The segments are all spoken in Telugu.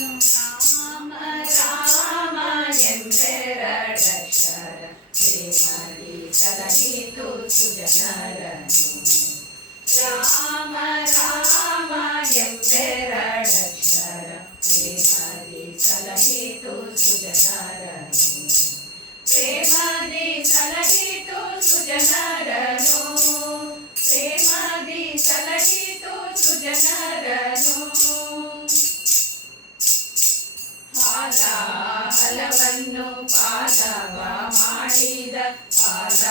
రామ రామ ఎంపెరడక్షర ప్రేమది చలహితు సుజనరను ప్రేమది చలహితు సుజనరను ప్రేమది చలహితు సుజనరను ಪಾಲವನ್ನು ಫಲವನ್ನು ಮಾಡಿದ ಪಾದ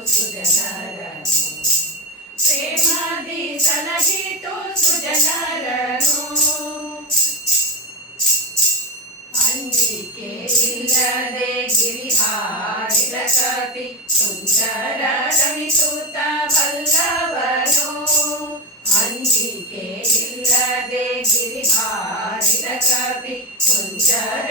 ಸಲಹಿತು ಸುಜನರನು ಪ್ರೇಮದಿ ಸಲಹಿತು ಸುಜನರನು ಅಂಜಿಕೆ ಇಲ್ಲದೆ ಗಿರಿಹಾರಿದ ಕಪಿ ಸುಂದರ ರಮಿಸುತ್ತ ಬಲ್ಲವನು ಅಂಜಿಕೆ ಇಲ್ಲದೆ ಗಿರಿಹಾರಿದ ಕಪಿ ಸುಂದರ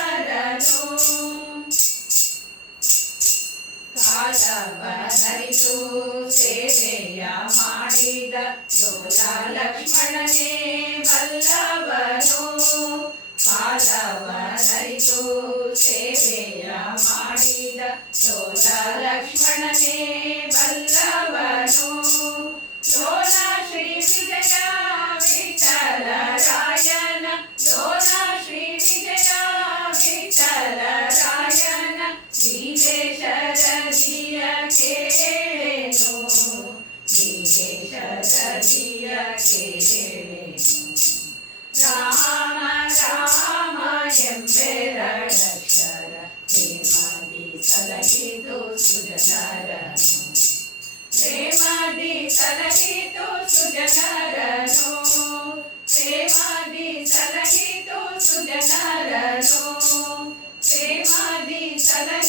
ಕಾಲವನರಿತು ಸೇವೆಯ ಮಾಡಿದ ಲೋಲ ಲಕ್ಷ್ಮಣನೇ ಬಲ್ಲವನು ಕಾಲವನರಿತು ಸೇವೆಯ తలగితో సుజనరను. ప్రేమాది తలగితో సుజనరను. ప్రేమాది తలగితో సుజనరను. ప్రేమాది తలగి